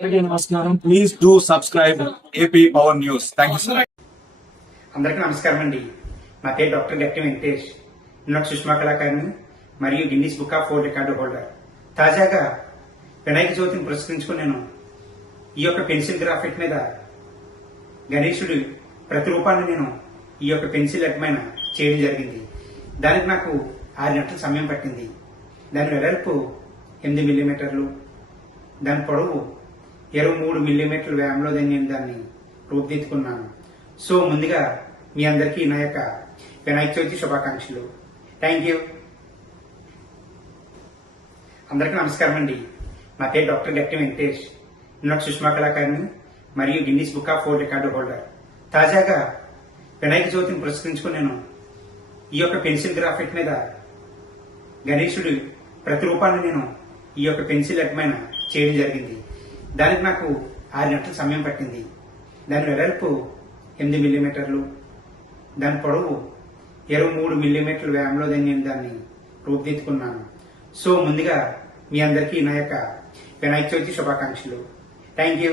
నమస్కారం. Please do subscribe AP power news thank you sir అందరికీ నమస్కారం అండి. నా పేరు డాక్టర్ గట్టి వెంకటేష్. నేను సుష్మా కళాకారిణి మరియు Guinness book of world record holder. తాజాగా వినాయక చవితిని పురస్కరించుకుని నేను ఈ యొక్క పెన్సిల్ గ్రాఫిక్ మీద గణేశుడి ప్రతిరూపాన్ని నేను ఈ యొక్క పెన్సిల్ పైన చేయడం జరిగింది. దానికి నాకు ఆరు గంటల సమయం పట్టింది. దాని వెడల్పు ఎనిమిది మిల్లీమీటర్లు. దాని పొడవు ఇరవై మూడు మిల్లీమీటర్ల వ్యామ్లో నేను దాన్ని రూపుదిద్దుకున్నాను. సో ముందుగా మీ అందరికీ నా యొక్క వినాయక చవితి శుభాకాంక్షలు. థ్యాంక్ యూ అందరికీ నమస్కారం అండి. నా పేరు డాక్టర్ గట్టి వెంకటేష్. నేను ఒక సుష్మా కళాకారిణి మరియు Guinness book of world record holder. తాజాగా వినాయక చవితిని పురస్కరించుకుని నేను ఈ యొక్క పెన్సిల్ గ్రాఫిక్ మీద గణేశుడి ప్రతిరూపాన్ని నేను ఈ యొక్క పెన్సిల్ పైన చేయడం జరిగింది. దానికి నాకు ఆరు గంటల సమయం పట్టింది. దాని వెడల్పు ఎనిమిది మిల్లీమీటర్లు. దాని పొడవు ఇరవై మూడు మిల్లీమీటర్ల వ్యాయంలో నేను దాన్ని రూపుదిద్దుకున్నాను. సో ముందుగా మీ అందరికీ నా యొక్క వినాయక చవితి శుభాకాంక్షలు. Thank you